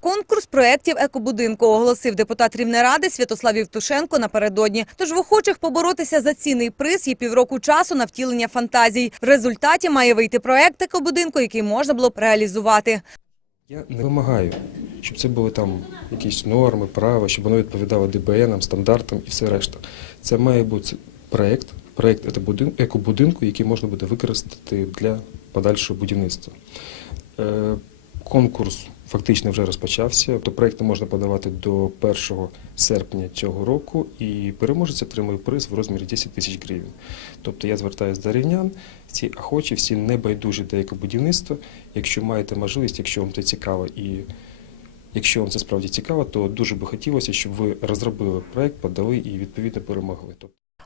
Конкурс проєктів екобудинку оголосив депутат Рівнеради Святослав Євтушенко напередодні. Тож в охочих поборотися за цінний приз є півроку часу на втілення фантазій. В результаті має вийти проєкт екобудинку, який можна було б реалізувати. Я не вимагаю, щоб це були там якісь норми, права, щоб воно відповідало ДБНам, стандартам і все решта. Це має бути проєкт, проєкт екобудинку, який можна буде використати для подальшого будівництва. Конкурс фактично вже розпочався. Тобто проєкти можна подавати до 1 серпня цього року, і переможець отримує приз в розмірі 10 тисяч гривень. Тобто я звертаюся до рівнян, всі охочі, всі небайдужі до екобудівництва. Якщо маєте можливість, якщо вам це цікаво і якщо вам це справді цікаво, то дуже би хотілося, щоб ви розробили проєкт, подали і відповідно перемогли.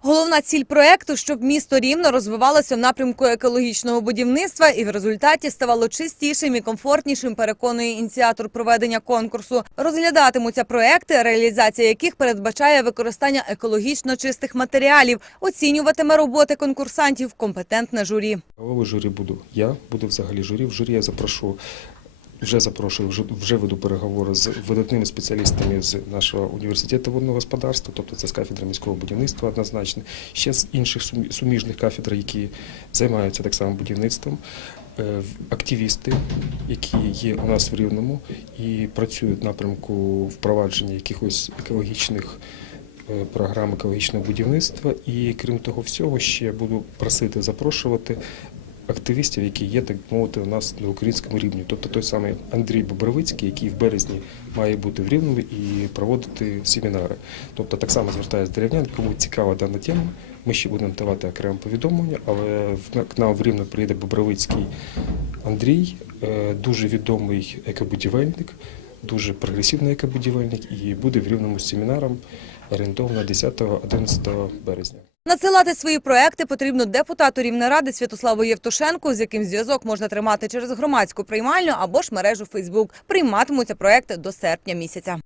Головна ціль проєкту, щоб місто рівно розвивалося в напрямку екологічного будівництва і в результаті ставало чистішим і комфортнішим, переконує ініціатор проведення конкурсу. Розглядатимуться проекти, реалізація яких передбачає використання екологічно чистих матеріалів. Оцінюватиме роботи конкурсантів компетентне журі. Головою журі буду я, буду взагалі журі. В журі я запрошу, вже запрошую, вже, веду переговори з видатними спеціалістами з нашого університету водного господарства, тобто це з кафедри міського будівництва однозначно, ще з інших суміжних кафедр, які займаються так само будівництвом. Е, Активісти, які є у нас в Рівному і працюють в напрямку впровадження якихось екологічних е, програм екологічного будівництва. І крім того всього, ще буду просити запрошувати активістів, які є, так мовити, у нас на українському рівні. Тобто той самий Андрій Бобровицький, який в березні має бути в Рівному і проводити семінари. Тобто так само звертаюся до рівнян, кому цікава дана тема. Ми ще будемо давати окреме повідомлення, але к нам в Рівне приїде Бобровицький Андрій, е, дуже відомий екобудівельник, дуже прогресивний екобудівельник і буде в Рівному семінаром орієнтовно 10-11 березня. Надсилати свої проекти потрібно депутату Рівнеради Святославу Євтушенку, з яким зв'язок можна тримати через громадську приймальню або ж мережу Фейсбук. Прийматимуться проекти до серпня місяця.